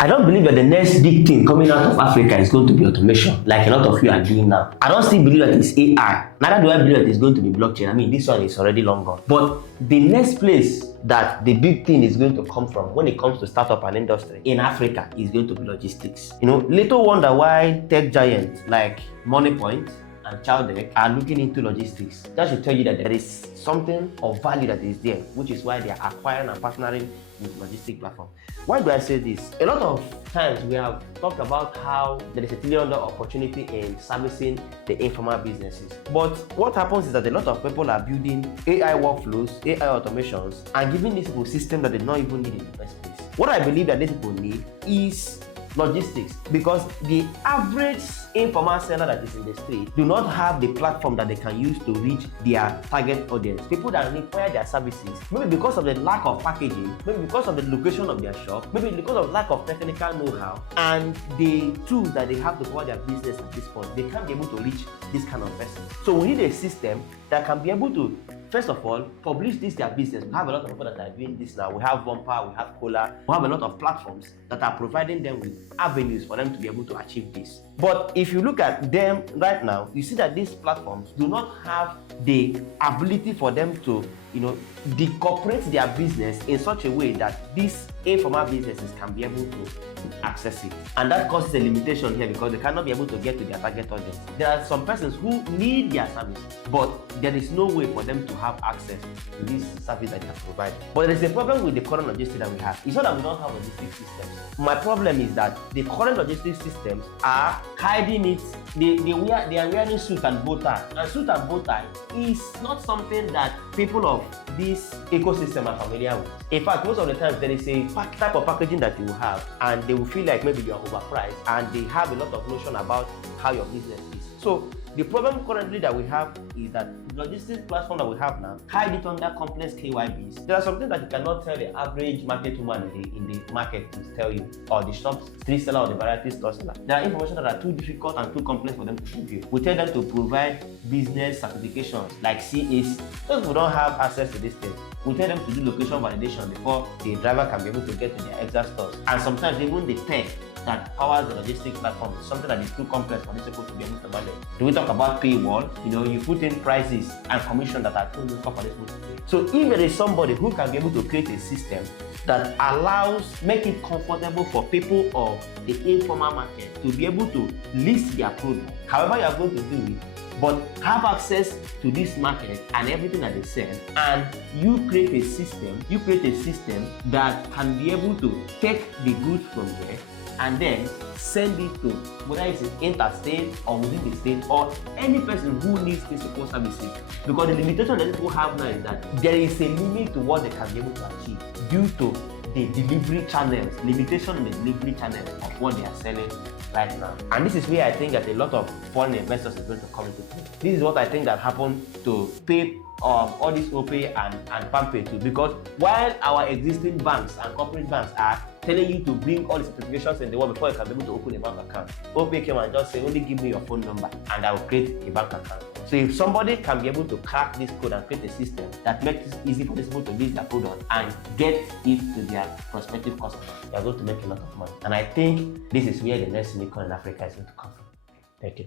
I don't believe that the next big thing coming out of Africa is going to be automation, like a lot of you are doing now. I don't still believe that it's AI. Neither do I believe that it's going to be blockchain. I mean, this one is already long gone. But the next place that the big thing is going to come from when it comes to startup and industry in Africa is going to be logistics. Little wonder why tech giants like Moneypoint and Chowdeck are looking into logistics. That should tell you that there is something of value that is there, which is why they are acquiring and partnering with logistic platform. Why do I say this? A lot of times we have talked about how there is a $1 trillion opportunity in servicing the informal businesses. But what happens is that a lot of people are building AI workflows, AI automations, and giving these people systems that they don't even need in the first place. What I believe that these people need is logistics, because the average informal seller that is in the street do not have the platform that they can use to reach their target audience, people that require their services, maybe because of the lack of packaging, maybe because of the location of their shop, maybe because of lack of technical know-how and the tools that they have to power their business at this point. They can't be able to reach this kind of person. So we need a system that can be able to, first of all, publish their business. We have a lot of people that are doing this now. We have Bumper, we have Cola, we have a lot of platforms that are providing them with avenues for them to be able to achieve this. But if you look at them right now, you see that these platforms do not have the ability for them to, decorporate their business in such a way that these informal businesses can be able to access it. And that causes a limitation here because they cannot be able to get to their target audience. There are some persons who need their service, but there is no way for them to have access to this service that they are providing. But there is a problem with the current logistics that we have. It's not that we don't have logistics systems. My problem is that the current logistics systems are hiding it. They are wearing suit and bow tie. And suit and bow tie is not something that people of this ecosystem are familiar with. In fact, most of the times there is a type of packaging that you will have, and they will feel like maybe you are overpriced, and they have a lot of notion about how your business is. So the problem currently that we have is that the logistics platform that we have now hide it under complex KYBs. There are some things that you cannot tell the average market woman in the market to tell you, or the shop street seller or the variety store seller. There are information that are too difficult and too complex for them to give you. We tell them to provide business certifications like CAC. Those who don't have access to these things, we tell them to do location validation before the driver can be able to get to their exact stores. And sometimes even the tech that powers the logistics platform is something that is too complex for these people to be able to manage. Do we talk about paywall? You put in prices and commission that are too difficult for these people to pay. So if there is somebody who can be able to create a system that make it comfortable for people of the informal market to be able to list their product, however you are going to do it, but have access to this market and everything that they sell, and you create a system that can be able to take the goods from there and then send it to whether it's interstate or within the state or any person who needs physical services. Because the limitation that people have now is that there is a limit to what they can be able to achieve due to the delivery channels, limitation in the delivery channels of what they are selling right now. And this is where I think that a lot of foreign investors are going to come into play. This is what I think that happened to pay all these OPay and PalmPay too, because while our existing banks and corporate banks are telling you to bring all the certifications in the world before you can be able to open a bank account, OPay came and just say, only give me your phone number and I will create a bank account. So if somebody can be able to crack this code and create a system that makes it easy for these people to list their product and get it to their prospective customers, they are going to make a lot of money. And I think this is where the next unicorn in Africa is going to come from. Thank you.